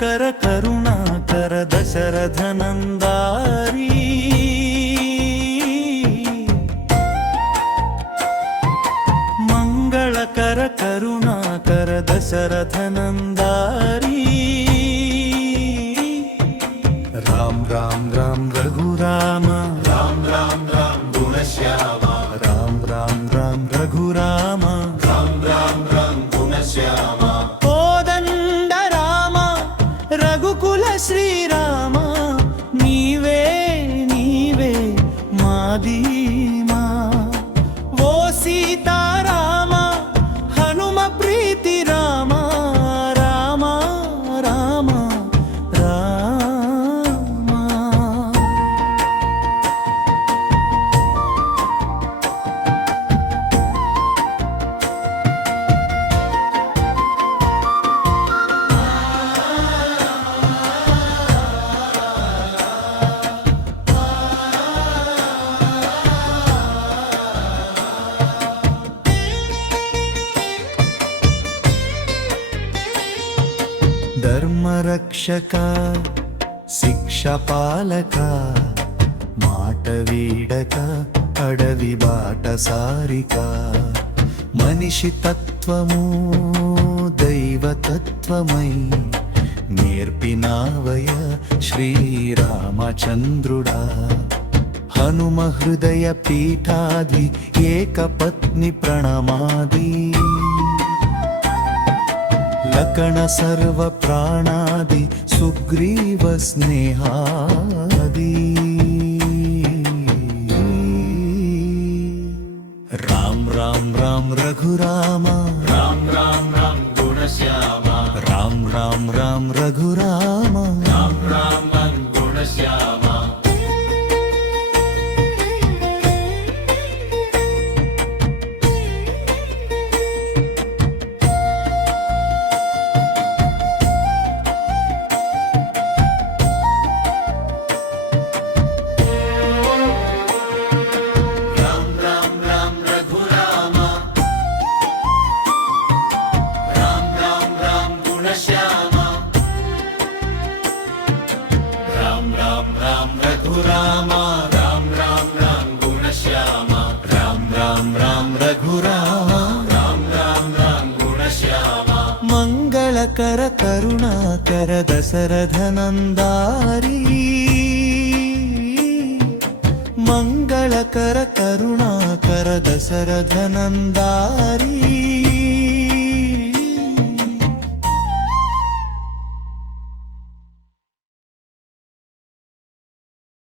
ಮಂಗಳಕರ ಕರುಣಾಕರ ದಶರಥ ನಂದಾರಿ ಮಂಗಳಕರ ಕರುಣಾಕರ ದಶರಥ ನಂದಾರಿ ರಾಮ್ ರಾಮ್ ರಾಮ್ ರಘುರಾಮ ರಾಮ್ ರಾಮ್ ರಾಮ್ ಗುಣಶ್ಯಾಮ ರಾಮ್ ರಾಮ್ ರಾಮ್ ರಘುರಾಮ ರಾಮ್ ರಾಮ್ ರಾಮ್ ಗುಣಶ್ಯಾಮ ಕೋದಂಡ ರಾಮ ರಘುಕುಲ ಶ್ರೀರಾಮ ನೀವೇ ನೀವೇ ಮಾದೀಮಾ ಓ ಸೀತಾರಾಮ ಹನುಮ ಪ್ರೀತಿ ರಾಮ ರಾಮ ರಾಮ ರಾಮ ಧರ್ಮರಕ್ಷಕ ಶಿಕ್ಷಪಾಲಕ మాటవీడక అడవి బాట సారిక మనిషి తత్వము దైవతత్వమై నేర్పినావయ శ్రీరామచంద్రుడా హనుమ హృదయ పీఠాది ఏకపత్ని ప్రణమాది లకణ సర్వ ప్రాణాది సుగ్రీవ స్నేహాది రామ్ రామ్ రామ్ రఘురామ రామ్ రామ్ రామ్ గుణశ్యామ రామ్ రామ్ రామ్ రఘురామ రామ్ రామ్ రామ్ గుణశ్యామ రామ్ రామ్ రామ్ రఘురామ రామ్ రామ్ రామ్ గుణశ్యామ రామ్ రామ్ రామ్ రఘురామ రామ్ రామ్ రామ్ గుణశ్యామ రామ్ రామ్ రామ్ రఘురామ రామ్ రామ్ రామ్ గుణశ్యామ మంగళకర కరుణాకర దశరథ నందారి మంగళకర కరుణాకర దశరథ నందారి